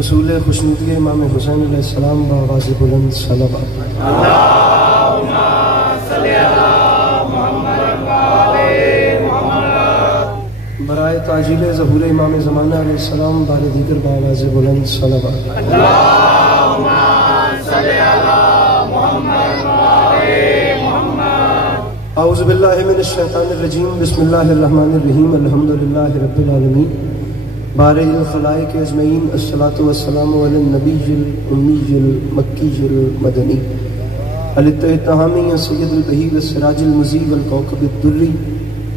حصول خوشنودی امام حسین علیہ السلام بآواز بلند صلوات۔ اللہم صلی علی محمد و آل محمد۔ برائے تعجیل ظہور امام زمانہ علیہ السلام بار دیگر بآواز بلند صلوات۔ اللہم صلی علی محمد و آل محمد۔ اعوذ باللہ من الشیطان الرجیم، بسم اللہ الرحمن الرحیم، الحمدللہ رب العالمین، بارئ الخلائق اجمعین، الصلاۃ والسلام علی النبی الامی المکی المدنی الاتحامی سید البہی والسراج المضیء والکوكب الدری،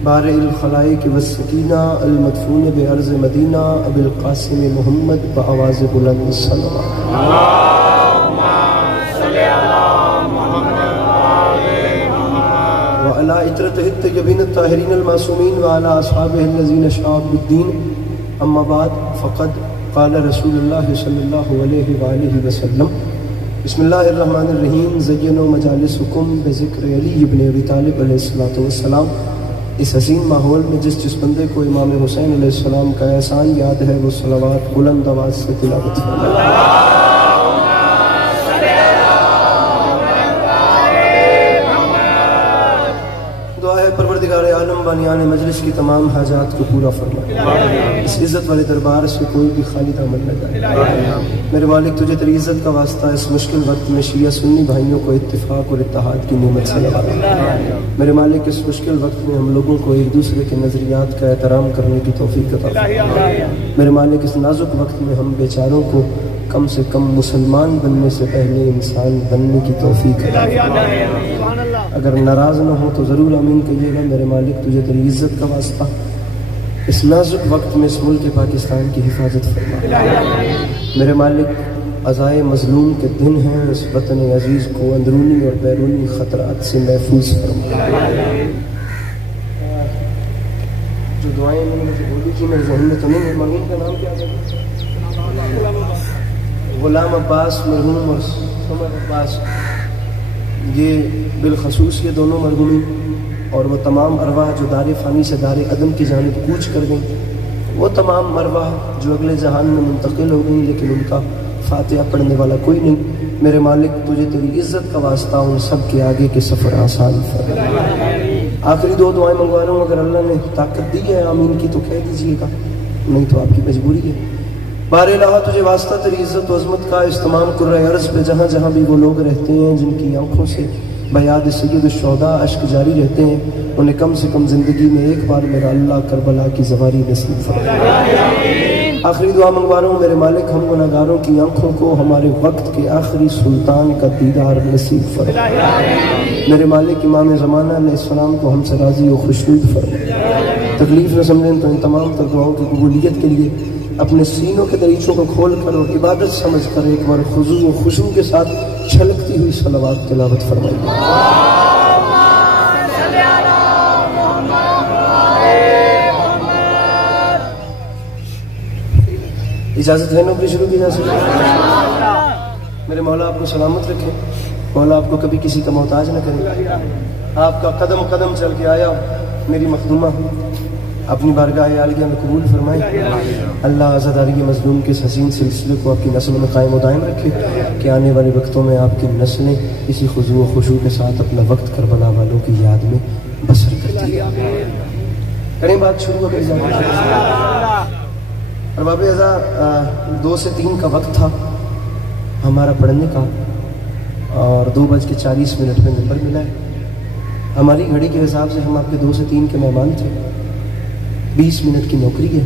بارئ الخلائق والسکینہ المدفون بارض مدینہ ابی القاسم محمد بآواز بلند صلوات۔ اللہم صلی علی محمد و آل محمد۔ وعلی عطرتہ الطیبین الطاہرین المعصومین وعلی اصحابہ الذین شعبوا الدین، اما بعد فقد قال رسول اللہ صلی اللہ علیہ وآلہ وسلم، بسم اللہ الرحمن الرحیم، زینوا مجالسکم بذکر علی ابن ابی طالب علیہ السلام۔ اس حسین ماحول میں جس بندے کو امام حسین علیہ السلام کا احسان یاد ہے وہ صلوات بلند آواز سے تلاوت فرمائے۔ پروردگار عالم بانیان مجلس کی تمام حاجات کو پورا فرمائے، اس عزت والے دربار سے کوئی بھی خالی دامن نہ جائے۔ میرے مالک تجھے تیری عزت کا واسطہ اس مشکل وقت میں شیعہ سنی بھائیوں کو اتفاق اور اتحاد کی نعمت سے نوازا۔ میرے مالک اس مشکل وقت میں ہم لوگوں کو ایک دوسرے کے نظریات کا احترام کرنے کی توفیق عطا فرما۔ میرے مالک اس نازک وقت میں ہم بیچاروں کو کم سے کم مسلمان بننے سے پہلے انسان بننے کی توفیق عطا فرما۔ اگر ناراض نہ ہو تو ضرور آمین کہیے گا۔ میرے مالک تجھے تیری عزت کا واسطہ اس نازک وقت میں اس ملک پاکستان کی حفاظت فرما۔ میرے مالک عزائے مظلوم کے دن ہیں، اس وطن عزیز کو اندرونی اور بیرونی خطرات سے محفوظ فرما۔ جو دعائیں میں نے مجھے بولی تھی میرے ذہن میں تو نہیں ہے، مرحوم کا نام کیا ہے؟ غلام عباس مرحوم اور سمر عباس، یہ بالخصوص یہ دونوں مرحومین اور وہ تمام ارواح جو دار فانی سے دار عدم کی جانب کوچ کر گئیں، وہ تمام ارواح جو اگلے جہان میں منتقل ہو گئیں لیکن ان کا فاتحہ پڑھنے والا کوئی نہیں۔ میرے مالک تجھے تیری عزت کا واسطہ ان سب کے آگے کے سفر آسان فرما۔ آخری دو دعائیں منگوا رہا ہوں، اگر اللہ نے طاقت دی ہے آمین کی تو کہہ دیجیے گا، نہیں تو آپ کی مجبوری ہے۔ بار الہ تجھے واسطہ تیری عزت و عظمت کا اس تمام کرۂ ارض پہ جہاں جہاں بھی وہ لوگ رہتے ہیں جن کی آنکھوں سے بیاد سید الشہداء اشک جاری رہتے ہیں، انہیں کم سے کم زندگی میں ایک بار میرا اللہ کربلا کی زواری نصیب فرما۔ آخری دعا منگوا رہا ہوں میرے مالک ہم گناہگاروں کی آنکھوں کو ہمارے وقت کے آخری سلطان کا دیدار نصیب فرما۔ میرے مالک امام زمانہ علیہ السلام کو ہم سے راضی و خوشنود فرما۔ تکلیف نہ سمجھیں تو ان تمام تر دعاؤں کی قبولیت کے لیے اپنے سینوں کے دریچوں کو کھول کر اور عبادت سمجھ کر ایک بار خضوع و خشوع کے ساتھ چھلکتی ہوئی صلوات تلاوت فرمائیے۔ اجازت ہے نوکری شروع کی جا سکتی؟ میرے مولا آپ کو سلامت رکھے، مولا آپ کو کبھی کسی کا محتاج نہ کرے۔ آپ کا قدم قدم چل کے آیا میری مخدومہ اپنی بارگاہ عالیہ میں قبول فرمائے۔ اللہ عزاداری مظلوم کے اس حسین سلسلے کو آپ کی نسل میں قائم و دائم رکھے کہ آنے والے وقتوں میں آپ کی نسلیں اسی خضوع و خشوع کے ساتھ اپنا وقت کربلا والوں کی یاد میں بسر کرتی ہیں۔ کریں بات شروع کر ارباب اعضا 2 سے 3 کا وقت تھا ہمارا پڑھنے کا اور 2:40 میں نمبر ملا ہے۔ ہماری گھڑی کے حساب سے ہم آپ کے 2 سے 3 کے مہمان تھے۔ 20 منٹ کی نوکری ہے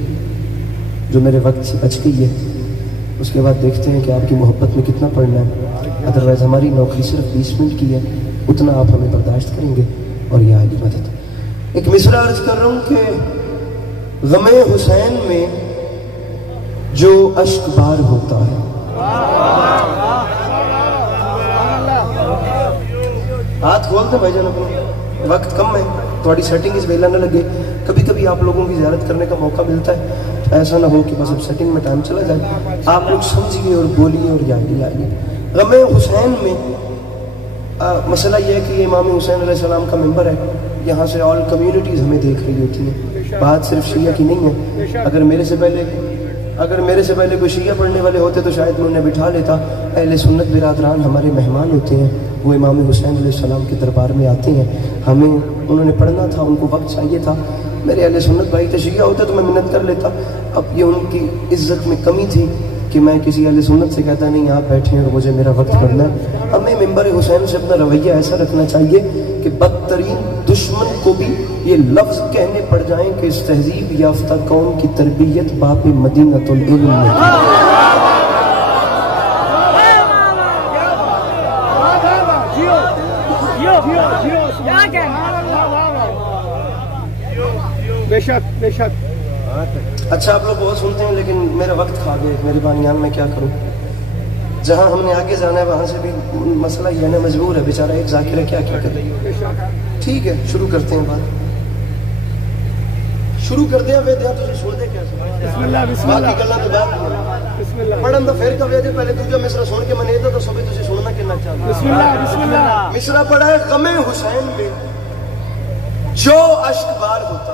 جو میرے وقت سے بچ گئی ہے، اس کے بعد دیکھتے ہیں کہ آپ کی محبت میں کتنا پڑھنا ہے۔ ادروائز ہماری نوکری صرف 20 منٹ کی ہے، اتنا آپ ہمیں برداشت کریں گے اور یہ عالی مدد۔ ایک مصرع عرض کر رہا ہوں کہ غم حسین میں جو اشک بار ہوتا ہے، ہاتھ کھولتے بھائی جان اپنے، وقت کم ہے، تھوڑی سیٹنگ اس ویلا نہ لگے۔ کبھی کبھی آپ لوگوں کی زیارت کرنے کا موقع ملتا ہے، ایسا نہ ہو کہ بس اب سیٹنگ میں ٹائم چلا جائے۔ آپ لوگ سمجھیے اور بولیے اور یادی آئیے۔ غم حسین میں مسئلہ یہ ہے کہ امام حسین علیہ السلام کا ممبر ہے، یہاں سے آل کمیونٹیز ہمیں دیکھ رہی ہوتی ہیں، بات صرف شیعہ کی نہیں ہے۔ اگر میرے سے پہلے اگر میرے سے پہلے کوئی شیعہ پڑھنے والے ہوتے تو شاید میں انہیں بٹھا لیتا. اہل سنت برادران ہمارے مہمان ہوتے ہیں, وہ امام حسین علیہ السلام کے دربار میں آتے ہیں, ہمیں انہوں نے پڑھنا تھا, ان کو وقت چاہیے تھا. میرے اہل سنت بھائی تو شیعہ ہوتے تو میں منت کر لیتا. اب یہ ان کی عزت میں کمی تھی کہ میں کسی اہل سنت سے کہتا نہیں آپ بیٹھیں اور مجھے میرا وقت پڑھنا ہے. ہمیں ممبر حسین سے اپنا رویہ ایسا رکھنا چاہیے کہ بدترین دشمن کو بھی یہ لفظ کہنے پڑ جائیں کہ اس تہذیب یافتہ قوم کی تربیت باپ مدینۃ العلم میں کی. بے شک بے شک. اچھا آپ لوگ بہت سنتے ہیں لیکن میرا وقت کھا گئے میرے بانیان, میں کیا کروں. جہاں ہم نے آگے جانا ہے وہاں سے بھی مسئلہ یہ ہے, مجبور ہے بیچارہ ایک ذاکر ہے, کیا کرے. ٹھیک ہے شروع کرتے ہیں بات, شروع کرتے ہیں. ویدیاں تجھے چھوڑ دے کیا بسم اللہ بسم اللہ باقی گلاں تو بعد بسم اللہ. پڑھن دا پھر کا ویدے پہلے دوجا مصرع سن کے میں نے تو صبح تجھے سننا کنا چاہتا. بسم اللہ بسم اللہ. مصرع پڑھا ہے غم حسین میں جو اشک بار ہوتا.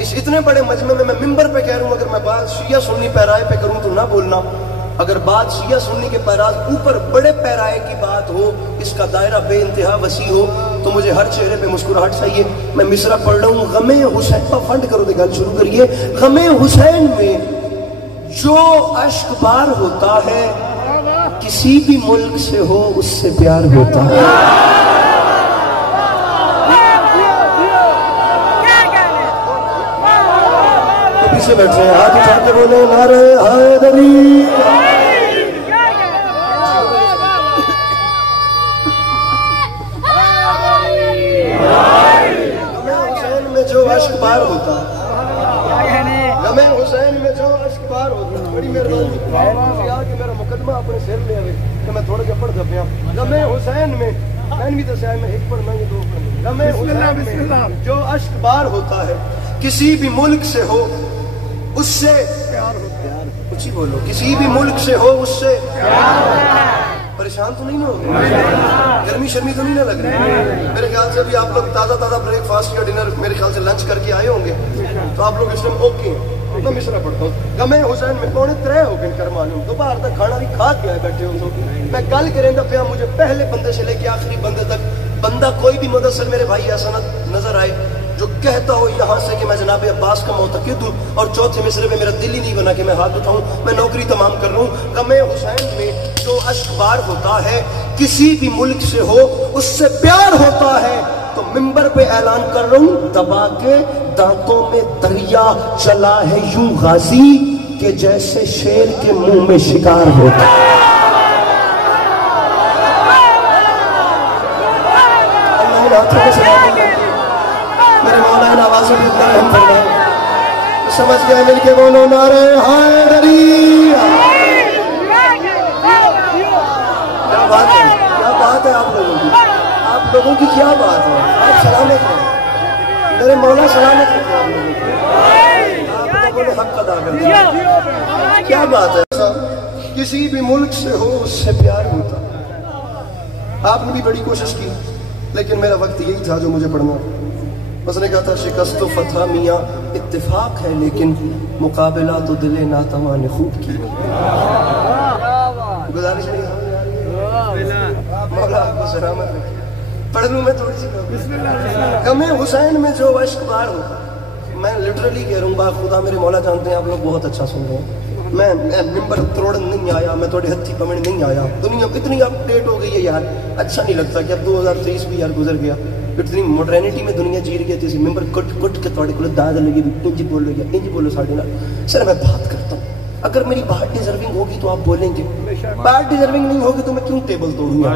اس اتنے بڑے مجمع میں ممبر پہ کہہ رہا ہوں, اگر میں بات شیعہ سنی پیرائے پہ کروں تو نہ بولنا. اگر بات شیعہ سنی کے پیراز اوپر بڑے پیرائے کی بات ہو, اس کا دائرہ بے انتہا وسیع ہو, تو مجھے ہر چہرے پہ مسکراہٹ چاہیے. میں مصرع پڑھ رہا ہوں غم حسین پر, فنڈ کرو دے گل شروع کریے. غم حسین میں جو اشک بار ہوتا ہے کسی بھی ملک سے ہو اس سے پیار ہوتا ہے. پیچھے بیٹھے ہیں, ہاتھ اٹھا کے بولے نعرہ حیدری. حسین میں جو اشک بار ہوتا, غم حسین میں جو اشک بار ہوتا. بڑی مہربانی کہ میرا مقدمہ اپنے سر لے آئے کہ میں تھوڑا جا پڑھ دیا. غم حسین میں میں بھی دسیا ہے, میں ایک پڑھنا یہ دو پڑھنا. غم حسین میں جو اشک بار ہوتا ہے کسی بھی ملک سے ہو اس سے پیار ہوتا ہے. کچھ ہی بولو, کسی بھی ملک سے ہو اس سے پریشان تو نہیں ہو, گرمی شرمی تو نہیں نہ لگ رہی. میرے خیال سے ابھی آپ لوگ تازہ تازہ بریک فاسٹ یا ڈنر میرے خیال سے لنچ کر کے آئے ہوں گے, تو آپ لوگ اس ٹائم اوکے ہیں. میں مصرع پڑھتا ہوں. غم حسین میں 2:45 ہو گئے کر معلوم, دوپہر تک کھانا بھی کھا کے آئے بیٹھے ہوں. میں گل کریں دا پیا, مجھے پہلے بندے سے لے کے آخری بندے تک بندہ کوئی بھی مدثر میرے بھائی ایسا نظر آئے جو کہتا ہو یہاں سے کہ میں جناب عباس کا معتقد ہوں, اور چوتھے مصرے میں میرا دل ہی نہیں بنا کہ میں ہاتھ اٹھاؤں, میں نوکری تمام کر رہا ہوں. غم حسین میں جو اشک بار ہوتا ہے کسی بھی ملک سے ہو اس سے پیار ہوتا ہے. تو ممبر پہ اعلان کر رہا ہوں, دبا کے دانتوں میں دریا چلا ہے یوں غازی کہ جیسے شیر کے منہ میں شکار ہوتا ہے. میرے مولا نوازوں کی رحم فرمائے. سمجھ گئے مل کے بولو نعرہ حیدری. کیا بات ہے, کیا بات ہے آپ لوگوں کی, آپ لوگوں کی کیا بات ہے. آپ سلامت ہیں, میرے مولا سلامت ہیں آپ لوگوں کی. آپ لوگوں نے حق ادا کر دیا. کیا بات ہے, کسی بھی ملک سے ہو اس سے پیار ہوتا. آپ نے بھی بڑی کوشش کی لیکن میرا وقت یہی تھا جو مجھے پڑھنا. اس نے کہا تھا شکست و فتح میاں اتفاق ہے لیکن مقابلہ تو دل ناتواں نے خوب کی. گزارش نہیں مولا آپ کو سلامت رکھے. پڑھ لوں میں تھوڑی سی. غم حسین میں جو اشک بار ہوتا, میں لٹرلی کہہ رہا ہوں, با خدا میرے مولا جانتے ہیں آپ لوگ بہت اچھا سن رہے ہیں. میں ممبر توڑن نہیں آیا, میں تھوڑے ہتھی پمن نہیں آیا. دنیا اتنی اپ ڈیٹ ہو گئی ہے یار, اچھا نہیں لگتا کہ اب 2023 بھی یار گزر گیا. اتنی ماڈرنٹی میں دنیا جی رہی ہے, تھی ممبر کٹ کٹ کے تھوڑے کو داد لگی بھی انج بولو یا انج بولو ساڑھے نال. سر میں بات کرتا ہوں, اگر میری بات ڈیزرونگ ہوگی تو آپ بولیں گے, بات ڈیزرونگ نہیں ہوگی تو میں کیوں ٹیبل توڑوں گا.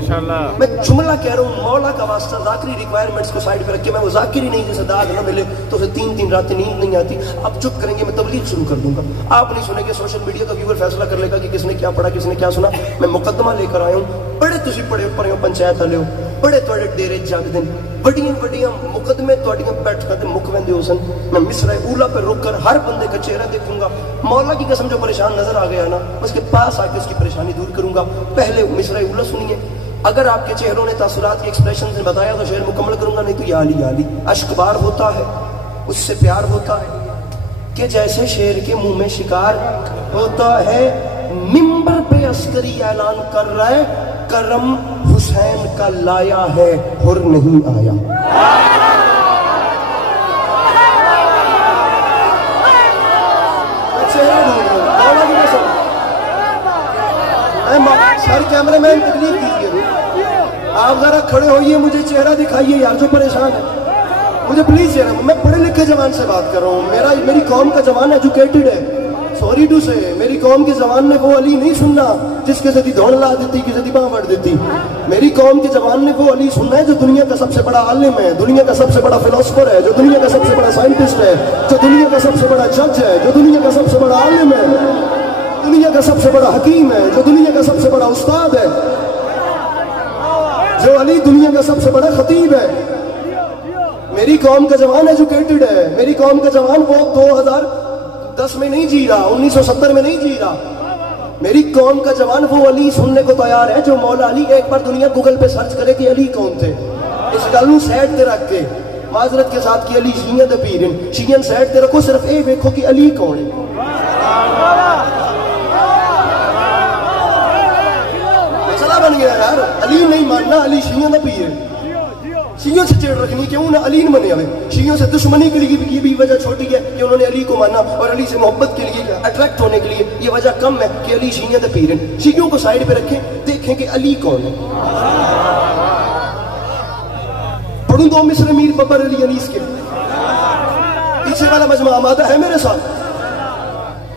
میں جملہ کہہ رہا ہوں, مولا کا واسطہ ذاکری ریکوائرمنٹس کو سائڈ پہ رکھ کے, میں وہ ذاکر ہی نہیں جیسے داغ نہ ملے تو اسے 3 راتیں نیند نہیں آتی. آپ چپ کریں گے میں تبلیغ شروع کر دوں گا. آپ نہیں سنیں گے, سوشل میڈیا کا ویور فیصلہ کر لے گا کہ کس نے کیا پڑھا کس نے کیا سنا. میں مقدمہ لے کر آیا ہوں. بڑے تسی پڑے اوپر ہو, پنچایت والے ہو, بڑے تھوڑے ڈیرے جگ دن, بڑیاں بڑیاں مقدمے تھوڑیاں بیٹھ کر مک ویندے ہو سن. میں مصرع اولا پہ رک کر ہر بندے کا چہرہ دیکھوں گا. مولا کی قسم جو پریشان نظر آ گیا نا, اس کے پاس آ کے اس کی پریشانی دور کروں گا. پہلے مصرع اولا سنیے, اگر آپ کے چہروں نے تاثرات کی ایکسپریشن سے بتایا تو شعر مکمل کروں گا, نہیں تو یا علی اشک بار ہوتا ہے اس سے پیار ہوتا ہے. کہ جیسے شیر کے منہ میں شکار ہوتا ہے، منبر پہ عسکری اعلان کر رہا ہے کرم حسین کا لایا ہے، حر نہیں آیا۔ سر کیمرے مین تکلیف دیجیے، آپ ذرا کھڑے ہوئیے، مجھے چہرہ دکھائیے یار جو پریشان ہے، مجھے پلیز چہرہ، میں پڑھے لکھے جوان سے بات کر رہا ہوں، میری قوم کا جوان ایجوکیٹڈ ہے، سوری ٹو سے، میری قوم کے جوان نے وہ علی نہیں سننا جس کے زدی دوڑ لا دیتی، کی زدی باں بڑھ دیتی، میری قوم کے جوان نے وہ علی سننا ہے جو دنیا کا سب سے بڑا عالم ہے، دنیا کا سب سے بڑا فلسفر ہے، جو دنیا کا سب سے بڑا سائنٹسٹ ہے، جو دنیا کا سب سے بڑا جج ہے، جو دنیا کا سب سے بڑا عالم ہے، دنیا کا سب سے بڑا حکیم ہے، جو دنیا کا سب سے بڑا استاد ہے، جو علی دنیا کا سب سے بڑا خطیب ہے۔ میری قوم کا جوان ایجوکیٹڈ ہے، میری قوم کا جوان وہ 2010 میں نہیں جی رہا، 1970 میں نہیں جی رہا، میری قوم کا جوان وہ علی سننے کو تیار ہے جو مولا علی، ایک بار دنیا گوگل پہ سرچ کرے کہ علی کون تھے، اس گلوں سیٹ تے رکھ کے معذرت کے ساتھ کہ علی شیعہ دے پیرن، شیعہ سیٹ تے رکھو، صرف اے دیکھو کہ علی کون ہے۔ بن گیا یار، علی نہیں ماننا، علی شیعوں کا پیر ہے، شیعوں سے چیڑ رکھنی کیوں نہ علی نے منے ہوئے، شیعوں سے دشمنی کے لیے بھی وجہ چھوٹی ہے کہ انہوں نے علی کو مانا، اور علی سے محبت کے لیے اٹریکٹ ہونے کے لیے یہ وجہ کم ہے کہ علی شیعوں کا پیر ہے۔ شیعوں کو سائیڈ پہ رکھیں، دیکھیں کہ علی کون ہے۔ پڑھوں دو مصر میر ببر علی انیس کے، پیچھے والا مجمع آمادہ ہے میرے ساتھ؟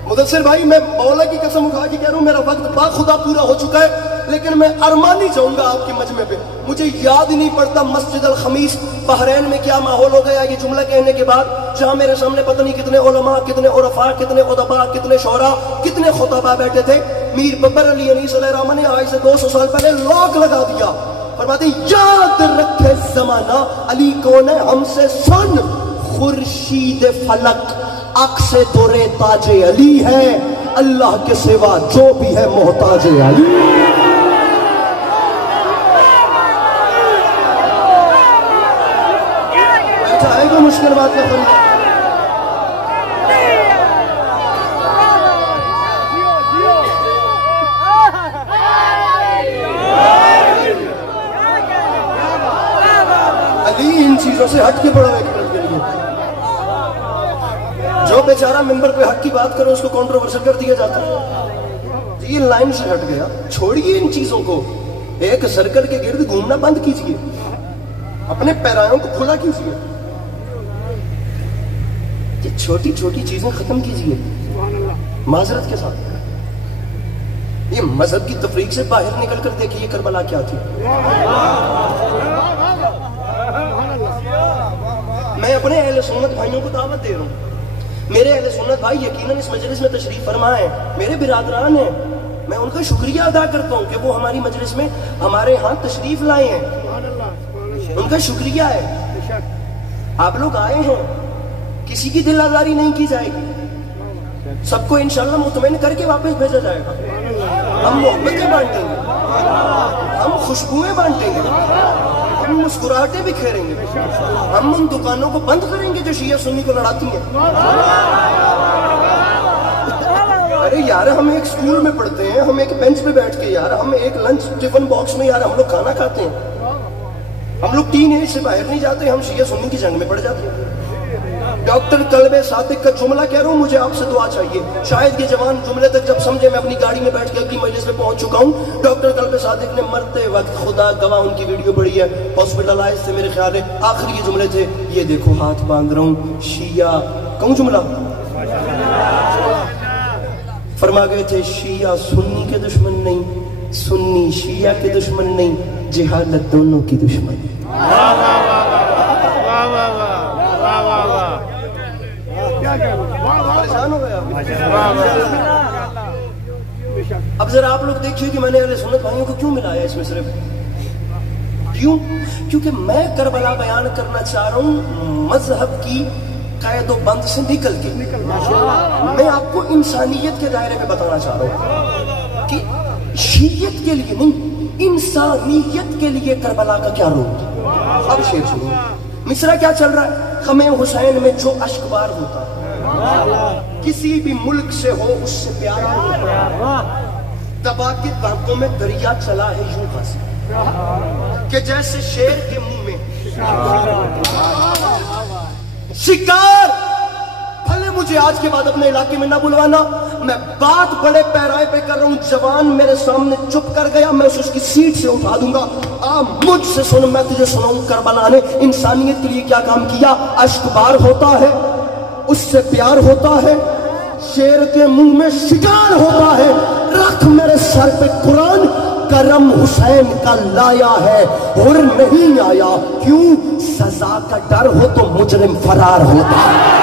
مدثر بھائی میں مولا کی قسم اٹھا کے کہہ رہا ہوں، میرا وقت با خدا پورا ہو چکا ہے، لیکن میں ارمانی چاہوں گا آپ کے مجمع پہ، مجھے یاد ہی نہیں پڑتا مسجد الخمیس بحرین میں کیا ماحول ہو گیا یہ جملہ کہنے کے بعد، جہاں میرے سامنے پتہ نہیں کتنے علماء، کتنے عرفاء، کتنے ادباء، کتنے شعراء، کتنے خطباء بیٹھے تھے، میر ببر علی انیس علیہ الرحمہ نے آج سے 200 سال پہلے لاک لگا دیا، فرماتے یاد رکھے زمانہ علی کون ہے ہم سے سن، خورشید فلک عکس دورے تاج علی ہے، اللہ کے سوا جو بھی ہے محتاج علی۔ ہے کوئی مشکل بات کا فرق؟ علی ان چیزوں سے ہٹ کے پڑا ہے کے لیے، جو بیچارہ ممبر پہ حق کی بات کرو اس کو کنٹروورشل کر دیا جاتا ہے، یہ لائن سے ہٹ گیا، چھوڑیے ان چیزوں کو، ایک سرکل کے گرد گھومنا بند کیجئے، اپنے پیرایوں کو کھلا کیجئے، یہ چھوٹی چھوٹی چیزیں ختم کیجئے معذرت کے ساتھ، یہ مذہب کی تفریق سے باہر نکل کر دیکھیے کربلا کیا تھی۔ میں اپنے اہل سنت بھائیوں کو دعوت دے رہا ہوں، میرے اہل سنت بھائی یقیناً اس مجلس میں تشریف فرما ہیں، میرے برادران ہیں، میں ان کا شکریہ ادا کرتا ہوں کہ وہ ہماری مجلس میں ہمارے ہاں تشریف لائے ہیں، ان کا شکریہ ہے، آپ لوگ آئے ہیں، کسی کی دل آزاری نہیں کی جائے گی، سب کو انشاءاللہ مطمئن کر کے واپس بھیجا جائے گا، ہم محبتیں بانٹیں گے، ہم خوشبوئیں بانٹیں گے، ہم مسکراہٹیں بکھیریں گے، ہم ان دکانوں کو بند کریں گے جو شیعہ سنی کو لڑاتی ہیں۔ ارے یار ہم ایک سکول میں پڑھتے ہیں، ہم ایک بینچ پہ بیٹھ کے یار، ہم ایک لنچ ٹفن باکس میں یار ہم لوگ کھانا کھاتے ہیں، ہم لوگ ٹین ایج سے باہر نہیں جاتے، ہم شیعہ سنی کی جنگ میں پڑ جاتے ہیں۔ ڈاکٹر قلب صادق کا جملہ کہہ رہا ہوں، مجھے آپ سے دعا چاہیے، شاید یہ جوان جملے تک جب سمجھے میں اپنی گاڑی میں بیٹھ کے اگلی مجلس میں پہنچ چکا ہوں۔ ڈاکٹر قلب صادق نے مرتے وقت، خدا گواہ ان کی ویڈیو پڑی ہے، ہاسپٹلائز تھے میرے خیال ہے، آخری یہ جملے تھے، یہ دیکھو ہاتھ باندھ رہا ہوں، شیعہ کہوں جملہ، فرما گئے تھے شیعہ سنی کے دشمن نہیں، سنی شیعہ کے دشمن نہیں، جہالت دونوں کی دشمن۔ پریشان ہو گیا اب ذرا آپ لوگ دیکھیے کہ میں نے اہل سنت بھائیوں کو کیوں ملایا اس میں، صرف کیوں؟ کیونکہ میں کربلا بیان کرنا چاہ رہا ہوں مذہب کی قید و بند سے نکل کے، میں آپ کو انسانیت کے دائرے میں بتانا چاہ رہا ہوں کہ شیعیت کے لیے نہیں، انسانیت کے لیے کربلا کا کیا رول تھا۔ اب شعر سنیے، مصرع کیا چل رہا ہے، غم حسین میں جو اشک بار ہوتا، کسی بھی ملک سے ہو اس سے پیار ہوتا ہے، دبا کے دانتوں میں دریا چلا ہے یوں غازی کہ جیسے شیر کے منہ میں شکار۔ بھلے مجھے آج کے بعد اپنے علاقے میں نہ بلوانا، میں بات بڑے پیرائے پہ کر رہا ہوں، جوان میرے سامنے چپ کر گیا میں اس کی سیٹ سے اٹھا دوں گا۔ مجھ سے سن، میں تجھے سناؤں کربلا نے انسانیت کے لیے کیا کام کیا۔ اشک بار ہوتا ہے، اس سے پیار ہوتا ہے، شیر کے منہ میں شکار ہوتا ہے۔ رکھ میرے سر پہ قرآن، کرم حسین کا لایا ہے، اور نہیں آیا کیوں؟ سزا کا ڈر ہو تو مجرم فرار ہوتا ہے۔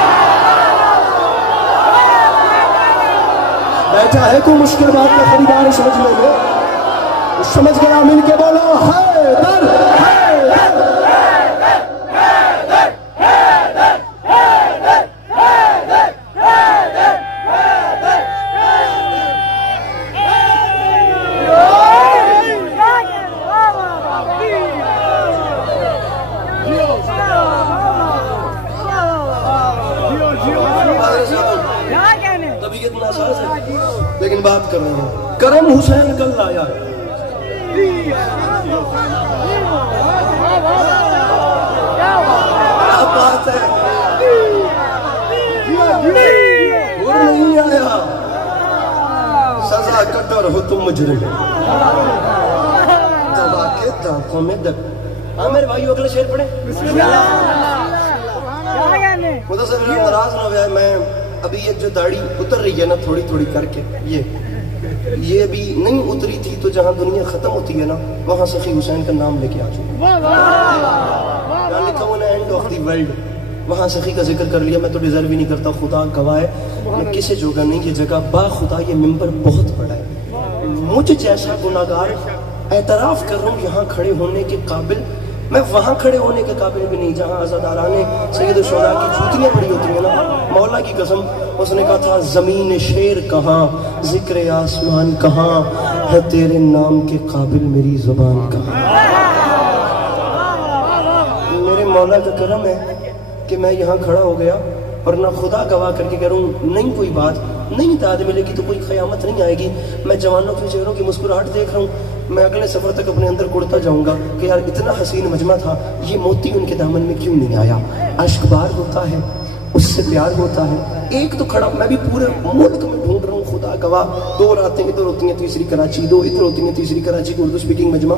بیٹھا ہے کوئی مشکل بات کا خریدار سمجھنے میں؟ سمجھ گیا؟ مل کے بولو حیدر حیدر۔ لیکن بات کر رہے ہیں کرم حسین کل لایا ہے۔ کیا بات ہے، اور نہیں آیا سزا کا ڈر ہو تم مجرم، دبا کے دانتوں میں در۔ ہاں میرے بھائیو اگلے شعر پڑھیں۔ مدثر ناراض نہ ہوئے، میں ابھی یہ جو داڑھی اتر رہی ہے نا تھوڑی تھوڑی کر کے، یہ ابھی نہیں اتری تھی، تو جہاں دنیا ختم ہوتی ہے نا وہاں سخی حسین کا نام لے کے آ چکا، یہاں لکھا ہوا نا اینڈ آف دی ورلڈ، وہاں سخی کا ذکر کر لیا۔ میں تو ڈیزرو ہی نہیں کرتا، خدا گواہ ہے میں کسی جگہ نہیں، یہ جگہ با خدا یہ ممبر بہت بڑا ہے، مجھ جیسا گناہگار اعتراف کر رہا ہوں یہاں کھڑے ہونے کے قابل، میں وہاں کھڑے ہونے کے قابل بھی نہیں جہاں عزاداران سید الشہداء کی جوتیاں پڑی ہوتی ہیں نا۔ مولا کی قسم اس نے کہا تھا زمین شیر کہاں، ذکر آسمان کہاں ہے، تیرے نام کے قابل میری زبان کہاں۔ میرے مولا کا کرم ہے کہ میں یہاں کھڑا ہو گیا، اور نہ خدا گواہ کر کے کہہ رہا ہوں نہیں کوئی بات نہیں داد ملے گی تو کوئی قیامت نہیں آئے گی۔ میں جوانوں کے چہروں کی مسکراہٹ دیکھ رہا ہوں، میں اگلے سفر تک اپنے اندر گڑتا جاؤں گا کہ یار اتنا حسین مجمع تھا، یہ موتی ان کے دامن میں کیوں نہیں آیا۔ اشک بار ہوتا ہے، اس سے پیار ہوتا ہے۔ ایک تو کھڑا میں بھی پورے ملک میں ڈھونڈ رہا ہوں، خدا گواہ، 2 راتیں ادھر ہوتی ہیں تیسری کراچی، 2 ادھر ہوتی ہیں تیسری کراچی کی اردو سپیکنگ مجمع۔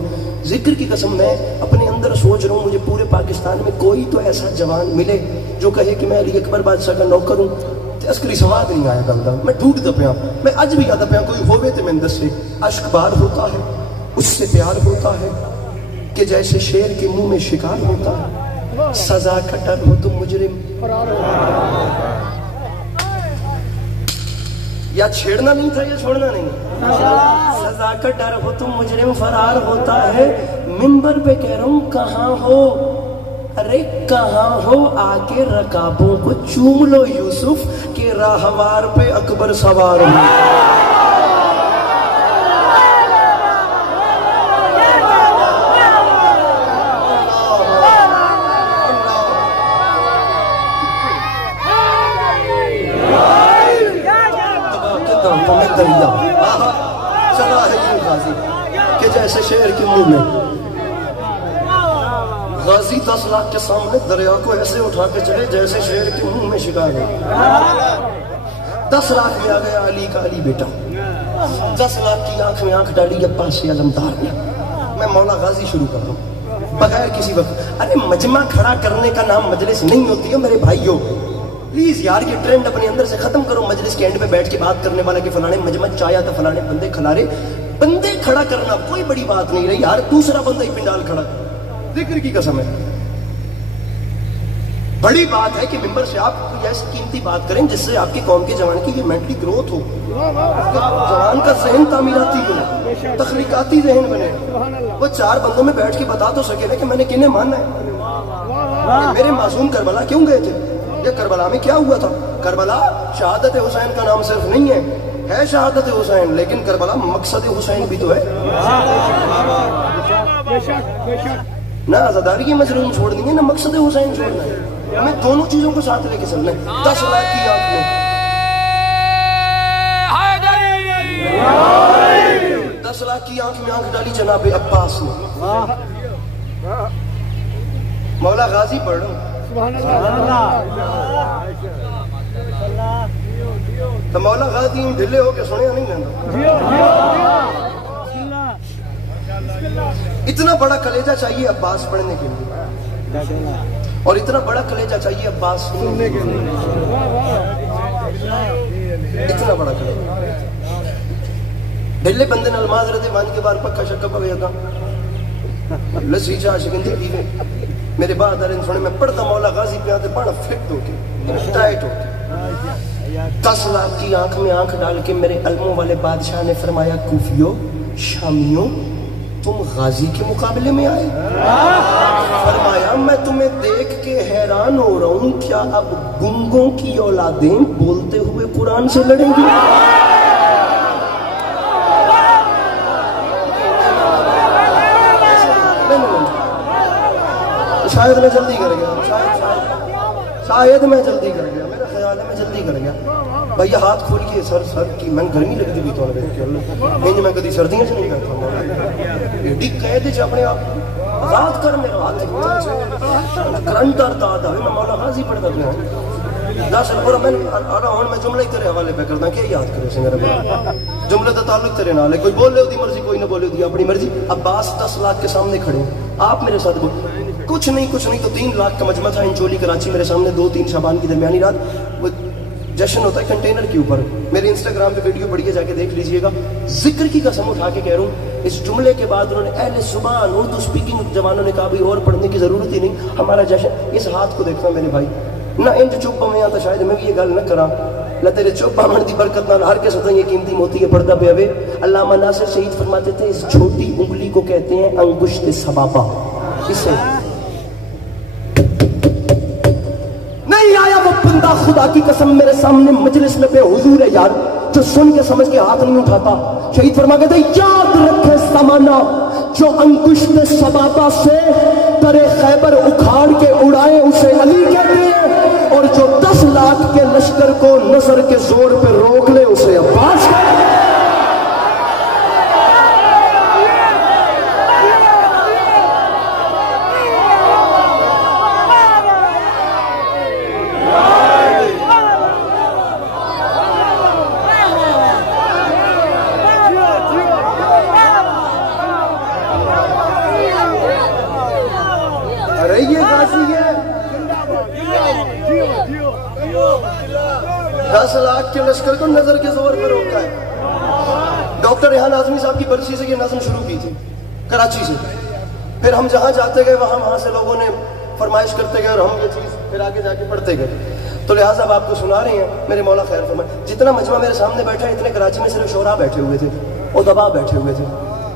ذکر کی قسم میں اپنے اندر سوچ رہا ہوں مجھے پورے پاکستان میں کوئی تو ایسا جوان ملے جو کہے کہ میں علی اکبر بادشاہ کا نوکر ہوں، عسکری سواد نہیں آیا گلدا، میں ڈھونڈ دا پیا، میں اج بھی آتا پیا کوئی ہوئے تے میں دسے۔ اشک بار ہوتا ہے، اس سے پیار ہوتا ہے کہ جیسے شیر کے منہ میں شکار ہوتا ہے، سزا کا ڈر ہو تم مجرم یا چھیڑنا نہیں تھا یا چھوڑنا نہیں، سزا کا ڈر ہو تم مجرم فرار ہوتا ہے۔ ممبر پہ کہہ رہا ہوں کہاں ہو، ارے کہاں ہو، آ کے رکابوں کو چوم لو یوسف کہ راہوار پہ اکبر سوار ہو۔ دریا چلا ہے یوں غازی کہ جیسے شیر کے منہ میں، غازی 10 لاکھ کے سامنے دریا کو ایسے اٹھا کے چلے جیسے شیر کے منہ میں شکار ہے۔ 10 لاکھ میں آ گیا علی کا علی بیٹا، 10 لاکھ کی آنکھ میں آنکھ ڈالی عباس علمدار نے۔ میں مولا غازی شروع کر رہا ہوں بغیر کسی وقت۔ ارے مجمع کھڑا کرنے کا نام مجلس نہیں ہوتی ہے میرے بھائیوں، پلیز یار یہ ٹرینڈ اپنے اندر سے ختم کرو۔ مجلس کے اینڈ پہ بیٹھ کے بات کرنے والا کہ فلانے مجمع چایا تھا، فلانے بندے کھلارے، بندے کھڑا کرنا کوئی بڑی بات نہیں رہی یار، دوسرا بندہ ہی پنڈال کھڑا کر، ذکر کی قسم ہے۔ بڑی بات ہے کہ ممبر سے آپ کوئی ایسی قیمتی بات کریں جس سے آپ کی قوم کے جوان کی یہ مینٹلی گروتھ ہو، جوان کا ذہن تعمیراتی بنے، تخلیقاتی ذہن بنے، وہ 4 بندوں میں بیٹھ کے بتا تو سکے نا کہ میں نے کنہیں ماننا ہے۔ میرے معصوم کربلا کیوں گئے تھے، یہ کربلا میں کیا ہوا تھا؟ کربلا شہادت حسین کا نام صرف نہیں ہے شہادت حسین، لیکن کربلا مقصد حسین بھی تو ہے۔ نہ عزاداری کی مجنون چھوڑ دیں گے، نہ مقصد حسین چھوڑنا ہے۔ ہمیں دونوں چیزوں کو ساتھ لے کے چلنا ہے. 10 لاکھ کی آنکھ میں 10 لاکھ کی آنکھ میں آنکھ ڈالی جناب عباس نے. مولا غازی پڑھ رہا ہوں. سبحان اللہ. تو مولا غازی ڈھلے ہو کے سنیا نہیں لینا. اتنا بڑا کلیجہ چاہیے عباس پڑھنے کے لیے اور اتنا بڑا کلیجہ چاہیے عباس سننے کے لیے. اتنا بڑا کلیجہ ڈھلے بندے نال معذرت وانج کے بار پکا شکا پوے گا لسی چاہ شکندے پیوے میرے بہادر ان سنے میں پڑھتا مولا غازی پہ آتے پڑھا فٹ ہو کے ٹائٹ ہو کے. 10 لاکھ کی آنکھ میں آنکھ ڈال کے میرے علموں والے بادشاہ نے فرمایا کوفیوں شامیوں تم غازی کے مقابلے میں آئے. فرمایا میں تمہیں دیکھ کے حیران ہو رہا ہوں کیا اب گنگوں کی اولادیں بولتے ہوئے قرآن سے لڑیں گی. شاید میں جلدی کر گیا شاید میں جلدی کر گیا میرا خیال ہے میں جلدی کر گیا. بھائی ہاتھ کھول کے سر کی میں گرمی لگتی بھی تو انج میں کدی سردیاں سے نہیں کرتا ایڈی قید چ اپنے آپ رات کر میرا ہاتھ کرنٹ آتا میں مولا غازی پڑھتا پیا 10 اور میں ہوں میں جملہ ہی تیرے حوالے پہ کرتا کیا یاد کرے سے میرا جملے کا تعلق تیرے نال ہے. کوئی بولے ہوتی مرضی کوئی نہ بولے ہوتی اپنی مرضی. عباس 10 لاکھ کے سامنے کھڑے آپ میرے ساتھ کچھ نہیں تو 3 لاکھ کا مجمع تھا انچولی کراچی میرے سامنے 2-3 شعبان کی درمیانی رات وہ جشن ہوتا ہے کنٹینر کے اوپر. میرے انسٹاگرام پہ ویڈیو پڑھیے جا کے دیکھ لیجئے گا. ذکر کی قسم اٹھا کے کہہ رہا ہوں اس جملے کے بعد انہوں نے اہل زبان اردو سپیکنگ جوانوں نے کہا بھی اور پڑھنے کی ضرورت ہی نہیں ہمارا جشن. اس ہاتھ کو دیکھنا میرے بھائی نہ انج چپ میں آتا شاید میں بھی یہ گل نہ کرا نہ تیرے چپ بامن دی برکت نہ ہر کے ساتھ یہ قیمتی موتی ہے پردہ پہ ہوئے. علامہ ناصر شہید فرماتے تھے اس چھوٹی انگلی کو کہتے ہیں انگشت سبابہ. اسے نہیں آیا وہ بندہ خدا کی قسم میرے سامنے مجلس میں بے حضور ہے یار جو سن کے سمجھ کے ہاتھ نہیں اٹھاتا. شہید فرما کہتے ہیں یاد رکھے زمانہ جو انگشت سبابہ سے ترے خیبر اکھاڑ کے اڑائے اسے علی کہتے ہیں اور جو 10 لاکھ کے لشکر کو نظر کے زور پہ روک لے اسے عباس کہتے ہیں. یہ غازی ہے 10 لاکھ کے لشکر کو نظر کے زور پر روکا ہے. ڈاکٹر ریحان اعظمی صاحب کی برسی سے یہ نظم شروع کی تھی کراچی سے. پھر ہم جہاں جاتے گئے وہاں سے لوگوں نے فرمائش کرتے گئے اور ہم یہ چیز پھر آگے جا کے پڑھتے گئے. تو لہٰذا اب آپ کو سنا رہے ہیں میرے مولا خیر فرمائے. جتنا مجمع میرے سامنے بیٹھا ہے اتنے کراچی میں صرف شعراء بیٹھے ہوئے تھے اور دبا بیٹھے ہوئے تھے.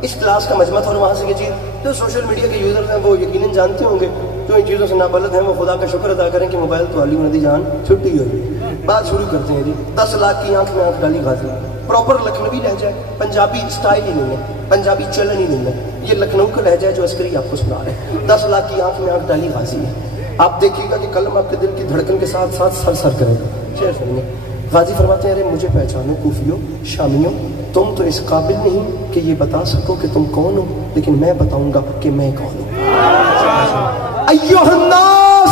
اس کلاس کا مجمع تھا اور وہاں سے یہ چیز جو سوشل میڈیا کے یوزرز ہیں وہ یقیناً جانتے ہوں گے جو ان چیزوں سے نابلد ہیں وہ خدا کا شکر ادا کریں کہ موبائل تو علی ندی جان چھٹی ہوئی. بات شروع کرتے ہیں جی. 10 لاکھ کی آنکھ میں آنکھ ڈالی غازی. پراپر لکھنوی لہجہ ہے پنجابی اسٹائل ہی نہیں ہے پنجابی چلن ہی نہیں ہے. یہ لکھنؤ کا لہجہ ہے جو عسکری آپ کو سنا رہے ہیں. 10 لاکھ کی آنکھ میں آنکھ ڈالی غازی ہے. آپ دیکھیے گا کہ کلم آپ کے دل کی دھڑکن کے ساتھ ساتھ سر سر کرے گا. شعر سنیے. غازی فرماتے ہیں ارے مجھے پہچانو کوفیوں شامیوں تم تو اس قابل نہیں کہ یہ بتا سکو کہ تم کون ہو لیکن میں بتاؤں گا کہ میں کون ہوں. ایھا الناس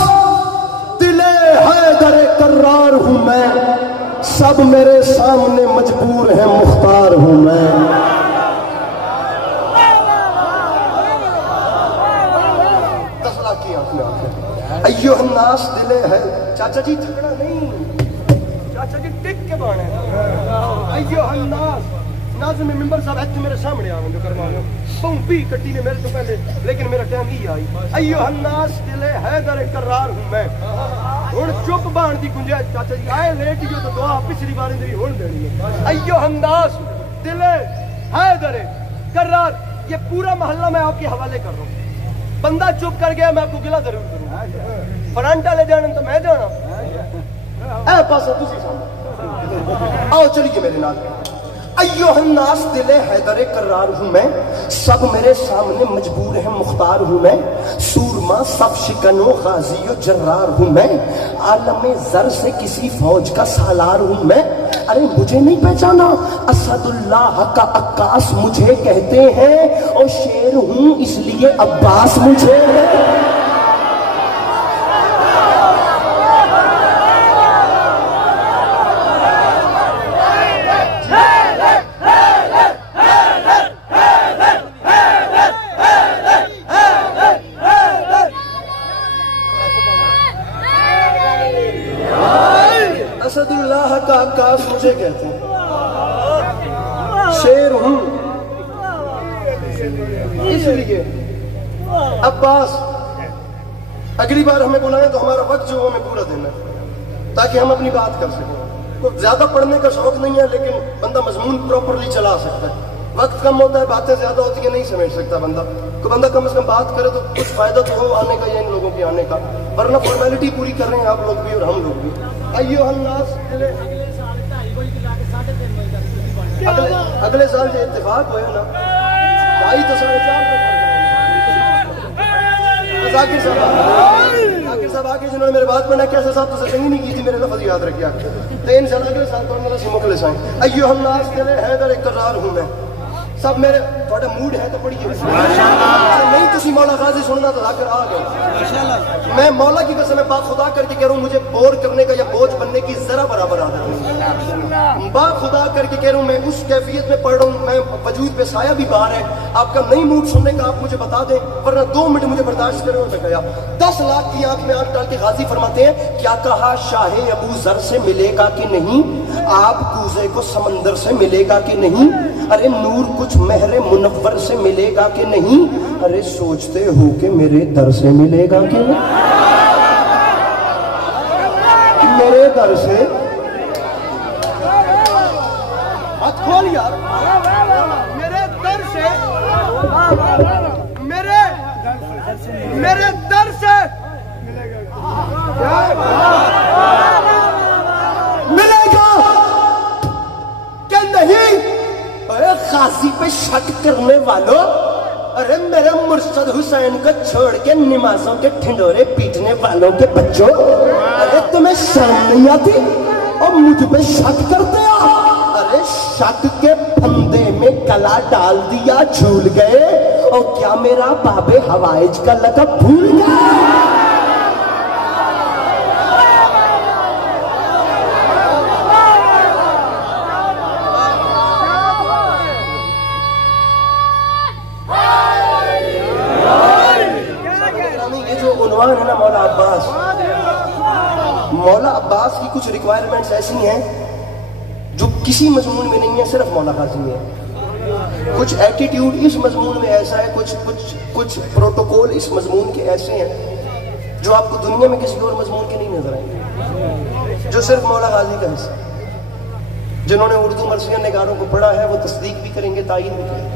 دل حیدر کرار ہوں میں سب میرے سامنے مجبور ہیں مختار ہوں میں. ایھا الناس دل ہے چاچا جی تھکڑا نہیں چاچا جی ٹک کے بانے. ایھا الناس ناظم ممبر صاحب ایتھے میرے سامنے آ جو کروانے پوں بھی کٹی نے میرے تو پہلے لیکن میرا ٹائم ہی آئی. ایھا الناس دل حیدر کرار ہوں میں ہن چپ بان دی گنجائش چاچا جی آئے لیٹ جو تو دعا پچھلی بار دی ہن دینی ہے. ایھا الناس دل حیدر کرار یہ پورا محلہ میں آپ کے حوالے کر رہا ہوں. بندہ چپ کر گیا میں آپ کو گلہ ضرور کروں. فرنٹ والے جانا تو میں جانا اے پاسا تسی سامنے آؤ چلیے میرے نال. ایوہناس دل حیدر کرار ہوں میں، سب میرے سامنے مجبور ہیں مختار ہوں میں، سورما سب شکن و غازی و جرار ہوں میں، عالم زر سے کسی فوج کا سالار ہوں میں۔ ارے مجھے نہیں پہچانا، اسد اللہ کا عکاس مجھے کہتے ہیں، اور شیر ہوں اس لیے عباس مجھے اسد اللہ کا عکاس مجھے کہتے ہیں، شیر ہوں اس لیے عباس۔ اگلی بار ہمیں بلائیں تو ہمارا وقت جو ہمیں پورا دینا ہے تاکہ ہم اپنی بات کر سکیں۔ کوئی زیادہ پڑھنے کا شوق نہیں ہے لیکن بندہ مضمون پراپرلی چلا سکتا ہے۔ وقت کم ہوتا ہے، باتیں زیادہ ہوتی ہیں، نہیں سمجھ سکتا بندہ۔ کوئی بندہ کم از کم بات کرے تو کچھ فائدہ تو ہو آنے کا یا ان لوگوں کے آنے کا، ورنہ فارمیلٹی پوری کر رہے ہیں آپ لوگ بھی اور ہم لوگ بھی۔ ایوہ الناس، اگلے سال جو اتفاق ہوئے نا، ڈھائی تو 4.5 ذاکر صاحب آگے جنہوں نے میرے بات پڑھنا، کیسے صاحب تو سچنگی نہیں کی تھی، میرے لفظ یاد رکھیا تو انشاءاللہ اگلے سال تو اللہ سے مخلص آئیں۔ ایوہ الناس دل حیدر کرار ہوں میں، سب میرے تھوڑا موڈ ہے تو پڑھیے نہیں تسی مولا غازی سننا تو ذاکر آ گئے۔ میں مولا کی قسم با خدا کر کے کہہ رہا ہوں، مجھے بور کرنے کا یا بوجھ بننے کی ذرا برابر عادت نہیں۔ با خدا کر کے کہہ رہا ہوں، میں اس کیفیت میں پڑھ رہا ہوں، میں وجود پہ سایہ بھی باہر ہے۔ آپ کا نہیں موڈ سننے کا آپ مجھے بتا دیں، ورنہ 2 منٹ مجھے برداشت کریں۔ میں گیا 10 لاکھ کی آنکھ میں آنکھ ڈال کے غازی فرماتے ہیں، کیا کہا شاہ ابو ذر سے ملے گا کہ نہیں، آپ کوزے کو سمندر سے ملے گا کہ نہیں، ارے نور کچھ مہر منور سے ملے گا کہ نہیں، ارے سوچتے ہو کہ میرے در سے ملے گا کہ نہیں، میرے در سے ہاتھ کھول یار، میرے در سے، میرے در سے ملے گا کہ نہیں۔ ارے غازی پہ شک کرنے والوں، ارے میرے مرشد حسین کو چھوڑ کے نمازوں کے ٹھنڈورے پیٹنے والوں کے بچوں، ارے تمہیں شرم نہیں آتی اور مجھ پہ شک کرتے ہو؟ ارے شک کے پھندے میں کلا ڈال دیا جھول گئے، اور کیا میرا باب حوائج کا لقب بھول گئے؟ ہے نا مولا عباس کی کچھ ریکوائرمنٹس ایسی ہیں جو کسی مضمون میں نہیں ہے، صرف مولا غازی میں ہے۔ کچھ ایٹیٹیوڈ اس مضمون میں ایسا ہے، کچھ پروٹوکول اس مضمون کے ایسے ہیں جو آپ کو دنیا میں کسی اور مضمون کے نہیں نظر آئیں گے، جو صرف مولا غازی کا حصہ۔ جنہوں نے اردو مرثیہ نگاروں کو پڑھا ہے وہ تصدیق بھی کریں گے، تائید بھی کریں گے۔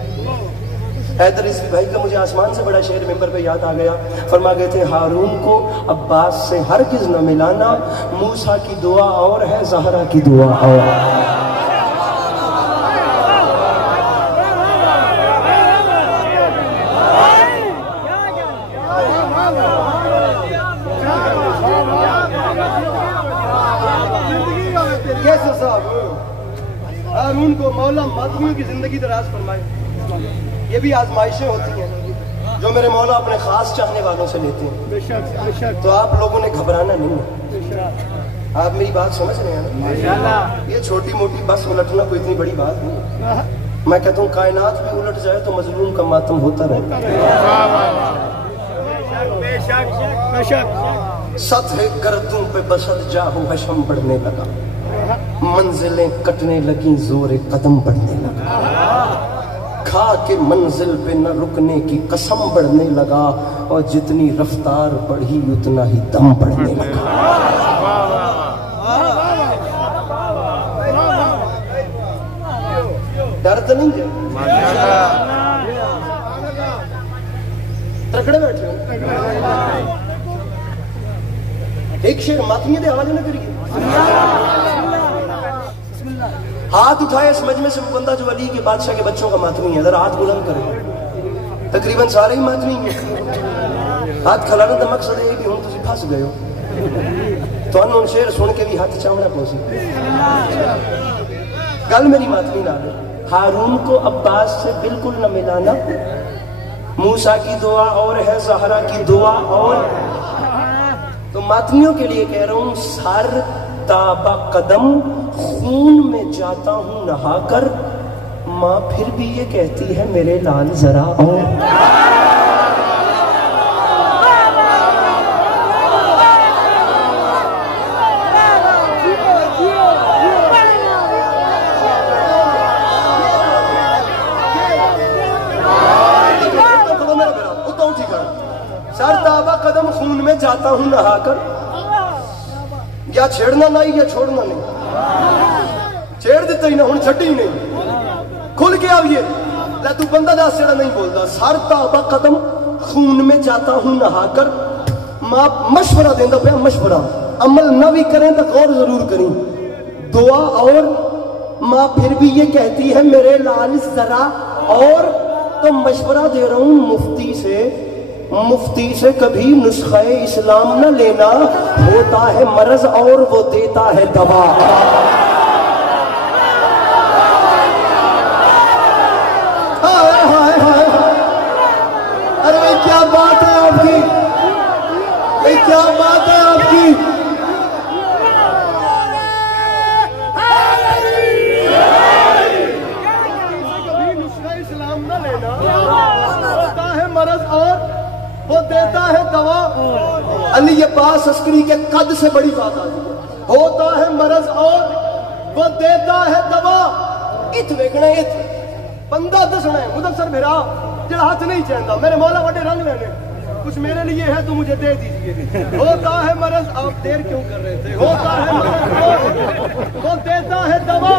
حیدر رضوی بھائی کا مجھے آسمان سے بڑا شعر ممبر پہ یاد آ گیا، فرما گئے تھے، ہارون کو عباس سے ہرگز نہ ملانا، موسیٰ کی دعا اور ہے، زہرا کی دعا اور ہے۔ کیسے صاحب ہارون کو مولا مادمیوں کی زندگی دراز فرمائے۔ یہ بھی آزمائشیں ہوتی ہیں جو میرے مولا اپنے خاص چاہنے والوں سے لیتے ہیں، تو آپ لوگوں نے گھبرانا نہیں ہے۔ آپ میری بات سمجھ رہے ہیں نا؟ یہ چھوٹی موٹی بس الٹنا کوئی اتنی بڑی بات نہیں۔ میں کہتا ہوں کائنات بھی الٹ جائے تو مظلوم کا ماتم ہوتا رہے۔ سطح گردوں پہ بسد جاہو حشم بڑھنے لگا، منزلیں کٹنے لگیں، زور قدم بڑھنے لگا، کھا کے منزل پہ نہ رکنے کی قسم بڑھنے لگا، اور جتنی رفتار بڑھی اتنا ہی دم بڑھنے لگا۔ ڈرد نہیں ہے، تکڑے بیٹھے ہو۔ ایک شعر ماتمیہ دے حوالے نہ کریے۔ ہاتھ اٹھائے اس مجمع سے وہ بندہ جو علی کے بادشاہ کے بچوں کا ماتمی ہے، ذرا ہاتھ بلند کرے. تقریباً سارے ہی ماتمی ہیں. ہاتھ کھلانا کا مقصد ہے کہ ہوں تسی پھنس گئے ہو. تو انہوں شعر سن کے بھی ہاتھ چاوڑا پوسی. گل میری ماتمی نہ ہے. ہارون کو عباس سے بالکل نہ ملانا. موسیٰ کی دعا اور ہے، زہرا کی دعا اور. تو ماتمیوں کے لیے کہہ رہا ہوں، سر تابا قدم خون میں جاتا ہوں نہا کر، ماں پھر بھی یہ کہتی ہے میرے لال ذرا اور. سر تابا قدم خون میں جاتا ہوں نہا کر. یا چھیڑنا نہیں یا چھوڑنا نہیں. چھیڑ دیتا ہی نہ ہوں چھٹی ہی نہیں. کھل کے آئیے لے تو بندہ دا سیڑا نہیں بولتا. سر تابا قدم خون میں جاتا ہوں نہا کر. ماں مشورہ دیندہ پہ مشورہ، عمل نہ بھی کریں تو غور ضرور کریں. دعا اور ماں پھر بھی یہ کہتی ہے میرے لال ذرا اور. تو مشورہ دے رہا ہوں مفتی سے کبھی نسخہ اسلام نہ لینا. ہوتا ہے مرض اور وہ دیتا ہے دوا. ارے بھائی کیا بات ہے آپ کی، کیا بات ہے آپ کی. کبھی نسخہ اسلام نہ لینا، ہوتا ہے مرض اور وہ دیتا ہے دوا. علی عباس عسکری کے قد سے بڑی بات آتی ہے. ہوتا ہے مرض اور وہ دیتا ہے دوا. ات ویکھنا ات بندہ دسنا ہے. مدثر بھرا جڑا ہاتھ نہیں چاہتا، میرے مولا وڈے رنگ لینے، کچھ میرے لیے ہے تو مجھے دے دیجئے. ہوتا ہے مرض، آپ دیر کیوں کر رہے تھے؟ ہوتا ہے مرض اور وہ دیتا ہے دوا.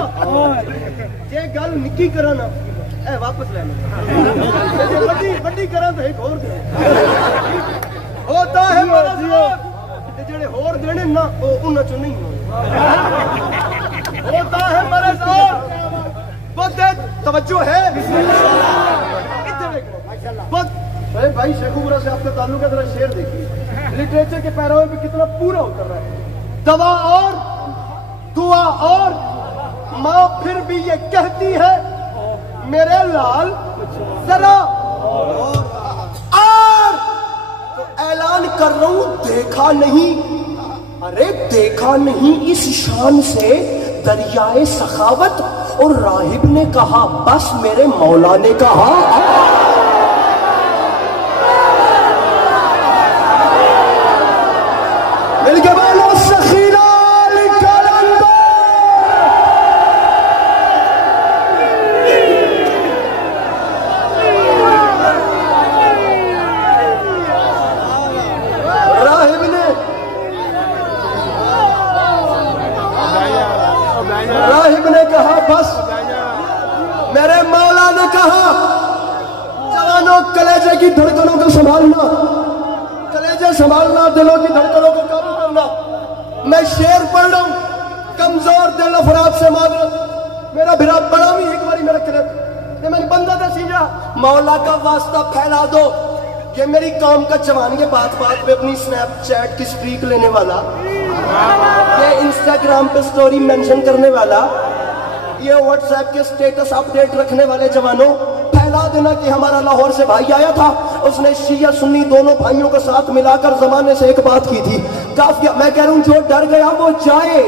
یہ گل نکی کرنا اے واپس لینا، بڑی کرا تو ایک اور دے. ہوتا ہے مرض جڑے ہور دینے نہ انہاں چوں نہیں ہوتا ہے مرض اور وہ دے. توجہ ہے ارے بھائی شیخو برا سے آپ کا تعلق ہے. ذرا شعر دیکھیے، لٹریچر کے پیراوے پہ کتنا پورا اتر رہا ہے. دوا اور دعا اور ماں پھر بھی یہ کہتی ہے میرے لال ذرا اور. تو اعلان کر رہا ہوں دیکھا نہیں، ارے دیکھا نہیں اس شان سے دریائے سخاوت. اور راہب نے کہا بس میرے مولا نے کہا. مل کے بولو سخیرہ راہب نے کہا بس میرے مولا نے کہا. جوانوں کلیجے کی دھڑکنوں کو سنبھالنا، کلیجے سنبھالنا، دلوں کی دھڑکنوں کو قابو کرنا. میں شعر پڑھ رہا ہوں، کمزور دل افراد سے معذرت. میرا بھرا بڑا بھی ایک باری میرا کرت میں بندہ دا سیجا. مولا کا واسطہ پھیلا دو. یہ میری قوم کا جوان، یہ بات بات پہ اپنی سنیپ چیٹ کی سٹریک لینے والا، یہ انسٹاگرام پہ سٹوری مینشن کرنے والا، یہ واٹس ایپ کے سٹیٹس اپڈیٹ رکھنے والے جوانوں، پھیلا دینا کہ ہمارا لاہور سے بھائی آیا تھا، اس نے شیعہ سنی دونوں بھائیوں کو ساتھ ملا کر زمانے سے ایک بات کی تھی. کافی میں کہہ رہا ہوں جو ڈر گیا وہ جائے،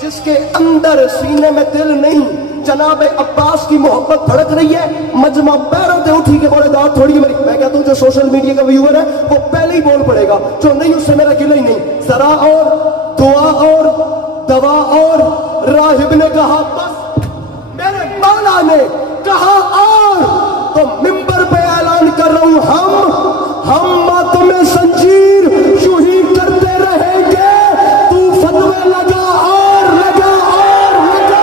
جس کے اندر سینے میں دل نہیں. جناب عباس کی محبت بھڑک رہی ہے، مجمع پیروں سے اٹھی کے بولے داد تھوڑی میری. میں کہتا ہوں جو سوشل میڈیا کا ویور ہے وہ پہلے ہی بول پڑے گا، جو نہیں اس سے میرا گلہ ہی نہیں. ذرا اور دعا اور دوا اور. راہب نے کہا بس میرے مولا نے کہا اور. تو ممبر پہ اعلان کر رہا ہوں ہم ماتم سنجیر یوں ہی کرتے رہیں گے. تو فتوے لگا اور لگا اور لگا.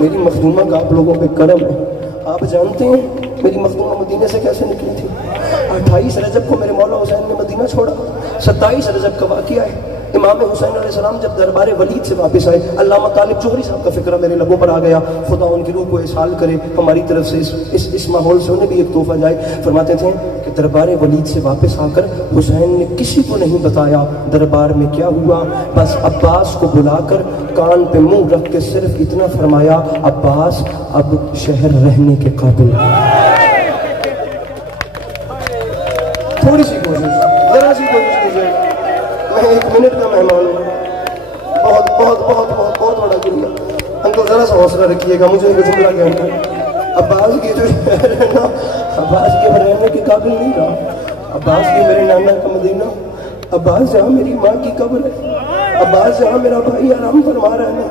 میری مخدومہ کا آپ لوگوں پہ کرم ہے. آپ جانتے ہیں میری مخدومہ مدینہ سے کیسے نکلی تھی؟ 28 رجب کو میرے مولا حسین نے مدینہ چھوڑا. 27 رجب کا واقعہ ہے. امام حسین علیہ السلام جب دربار ولید سے واپس آئے, علامہ طالب جوہری صاحب کا فکرہ میرے لبوں پر آ گیا, خدا ان کی روح کو اسحال کرے ہماری طرف سے اس ماحول سے انہیں بھی ایک تحفہ جائے. فرماتے تھے کہ دربار ولید سے واپس آ کر حسین نے کسی کو نہیں بتایا دربار میں کیا ہوا, بس عباس کو بلا کر کان پہ منہ رکھ کے صرف اتنا فرمایا, عباس اب شہر رہنے کے قابل. تھوڑی سی کوشش, ذرا سی کوشش کیجیے. میں 1 منٹ کا مہمان ہوں. بہت بہت بہت بہت بہت بڑا گریہ. انکل ذرا سا حوصلہ رکھیے گا, مجھے ایک جملہ کہنا ہے. عباس کی جو ہے نا, عباس کے رہنے کے قابل نہیں رہا. عباس کی میرے نانا کا مدینہ, عباس جہاں میری ماں کی قبر ہے, عباس جہاں میرا بھائی آرام فرما رہا ہے,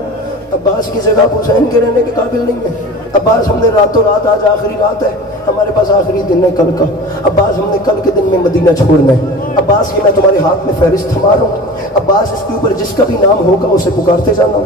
عباس کی جگہ حسین کے رہنے کے قابل نہیں ہے. عباس ہم نے راتوں رات, آج آخری رات ہے, ہمارے پاس آخری دن ہے کل کا. عباس ہم نے کل کے دن میں مدینہ چھوڑنا ہے. عباس یہ میں تمہارے ہاتھ میں فہرست تھما رہا ہوں. عباس اس کے اوپر جس کا بھی نام ہوگا اسے پکارتے جانا.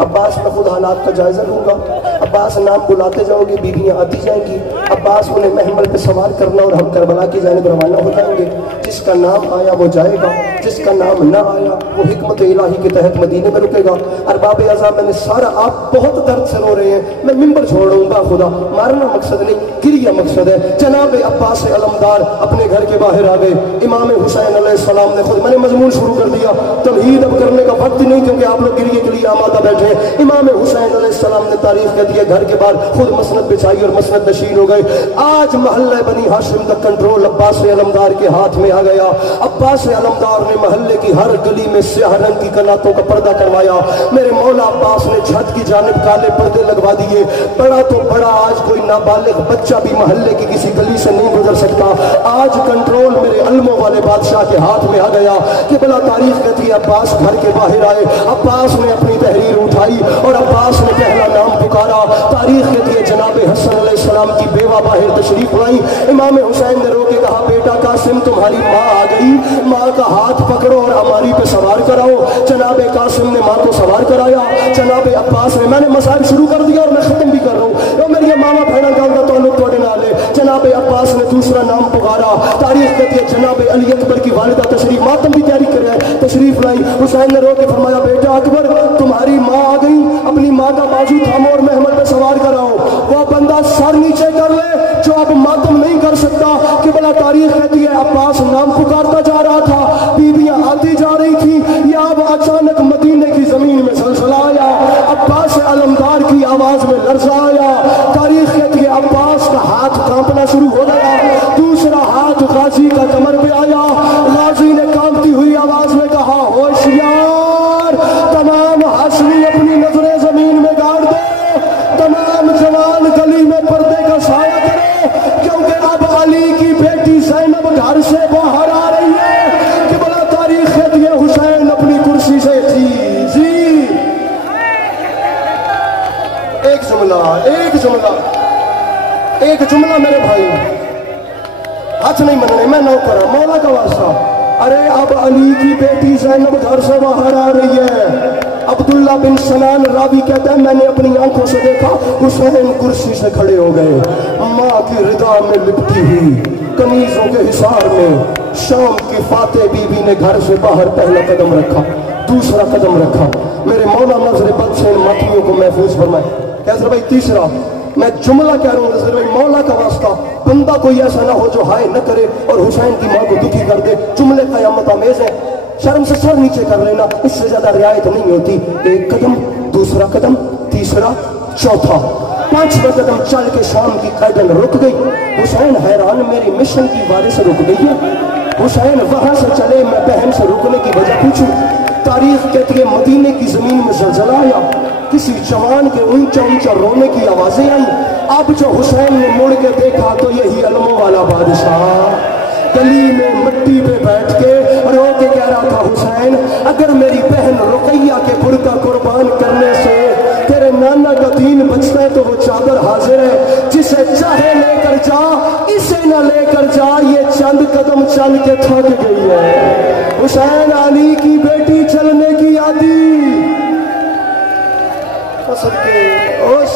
عباس میں خود حالات کا جائزہ لوں گا. عباس نام بلاتے جاؤ گے, بیویاں آتی جائیں گی. عباس انہیں محمل پہ سوار کرنا اور ہم کربلا کی جانب روانہ ہو جائیں گے. جس کا نام آیا وہ جائے گا, جس کا نام نہ آیا وہ حکمت الہی کے تحت مدینے میں رکے گا. ارباب اعظم میں نے سارا, آپ بہت درد سے رو رہے ہیں, میں ممبر چھوڑوں گا, خدا مارنا مقصد نہیں, گریہ مقصد ہے. جناب عباس علمدار اپنے گھر کے باہر آ گئے. امام حسین علیہ السلام نے خود, میں نے مضمون شروع کر دیا, تمہید اب کرنے کا وقت نہیں کیونکہ آپ لوگ گریہ کے لیے آمادہ بیٹھے. امام حسین علیہ السلام نے تاریخ کہہ دی ہے, گھر کے باہر خود مسند بچھائی اور مسند نشین ہو گئے. آج محلہ بنی ہاشم کا کنٹرول عباس علمدار کے ہاتھ میں آ گیا. عباس علمدار نے محلے کی ہر گلی میں سیاہ رنگ کی کناتوں کا پردہ کروایا. میرے مولا عباس نے چھت کی جانب کالے پردے لگوا دیے. بڑا تو بڑا آج کوئی نابالغ بچہ بھی محلے کی کسی گلی سے نہیں گزر سکتا. آج کنٹرول میرے علموں والے بادشاہ کے ہاتھ میں آ گیا کہ بلا تاریخ کہتی ہے عباس گھر کے باہر آئے. عباس نے اپنی تحریر اٹھائی اور عباس نے پہلا نام پکارا. تاریخ کہتی ہے جناب حسن علیہ السلام کی بیوہ باہر تشریف لائی. امام حسین نے رو کے کہا, بیٹا قاسم تمہاری ماں آ گئی, ماں کا ہاتھ پکڑو اور ہماری پہ سوار کراؤ. جناب قاسم نے ماں کو سوار کرایا. جناب عباس نے, میں نے مسائل شروع کر دیا اور میں ختم بھی کر رہا ہوں, اور میری ماما بہنا گاؤں کا تعلق توڑے نہ لے. جناب عباس نے دوسرا نام پکارا. تاریخ کہتی ہے جناب علی اکبر کی والدہ تشریف, ماتم بھی تیاری کر رہے ہیں, تشریف لائی. حسین نے رو کے فرمایا, بیٹا اکبر تمہاری ماں آ گئی, اپنی ماں کا بازو تھامو اور محمل پہ سوار کراؤ. وہ بندہ سر نیچے کر لے جو اب ماتم نہیں کر سکتا. کہ بلا تاریخ کہتی ہے عباس نام پکارتا جا رہا تھا, بیویاں آتی جا رہی تھی, یا اب اچانک مدینے کی زمین میں زلزلہ آیا. عباس علمدار کی آواز میں لرزہ آیا. تاریخ کہتی ہے عباس کا ہاتھ کانپنا شروع ہو گیا. دوسرا ہاتھ غازی کا کمر پہ آیا. غازی نے کانپتی ہوئی آواز میں کہا, ہوشیار, تمام ہاشمی اپنی نظریں زمین میں گاڑ دو, تمام جوان گلی میں پردے کا سایہ کرو, کیونکہ اب علی کی بیٹی زینب گھر سے باہر آ رہی ہے. کہ بلا تاریخ کہتی ہے حسین اپنی کرسی سے ایک جملہ میرے بھائی, ہاتھ نہیں مننے, میں نوکر ہوں, مولا کا واسطہ. ارے اب علی کی بیٹی زینب گھر سے باہر آ رہی ہے. عبداللہ بن سنان راوی کہتا ہے, میں نے اپنی آنکھوں سے دیکھا حسین کرسی سے کھڑے ہو گئے, ماں کی رضا میں لپٹی ہوئی, کنیزوں کے حصار میں. شام کی فاتح بی بی نے گھر سے باہر پہلا قدم رکھا, دوسرا قدم رکھا. میرے مولا نظر بد سے ان ماتمیوں کو محفوظ فرمائے. کیسر بھائی تیسرا, میں جملہ کہہ رہا ہوں نظر بھائی مولا کا واسطہ, بندہ کوئی ایسا نہ ہو جو ہائے نہ کرے اور حسین کی ماں کو دکھی کر دے. جملے قیامت آمیز ہیں, شرم سے سر نیچے کر لینا, اس سے زیادہ رعایت نہیں ہوتی. ایک قدم, دوسرا قدم, تیسرا, چوتھا, 5واں قدم چل کے شام کی قیدن رک گئی. حسین حیران, میری مشن کی وجہ سے رک گئی ہے. حسین وہاں سے چلے, میں بہن سے رکنے کی وجہ پوچھوں. تاریخ کہتی ہے مدینے کی زمین میں زلزلہ آیا, کسی جوان کے اونچا اونچا رونے کی آوازیں آئی. اب جو حسین نے مڑ کے دیکھا تو یہی علموں والا بادشاہ گلی میں مٹی پہ بیٹھ کے رو کے کہہ رہا تھا, حسین اگر میری بہن رقیہ کے برقع قربان کرنے سے تیرے نانا کا دین بچتا ہے تو وہ چادر حاضر ہے, جسے چاہے لے کر جا, اسے نہ لے کر جا, یہ چند قدم چل کے تھک گئی ہے. حسین علی کی بیٹی چلنے کی عادی,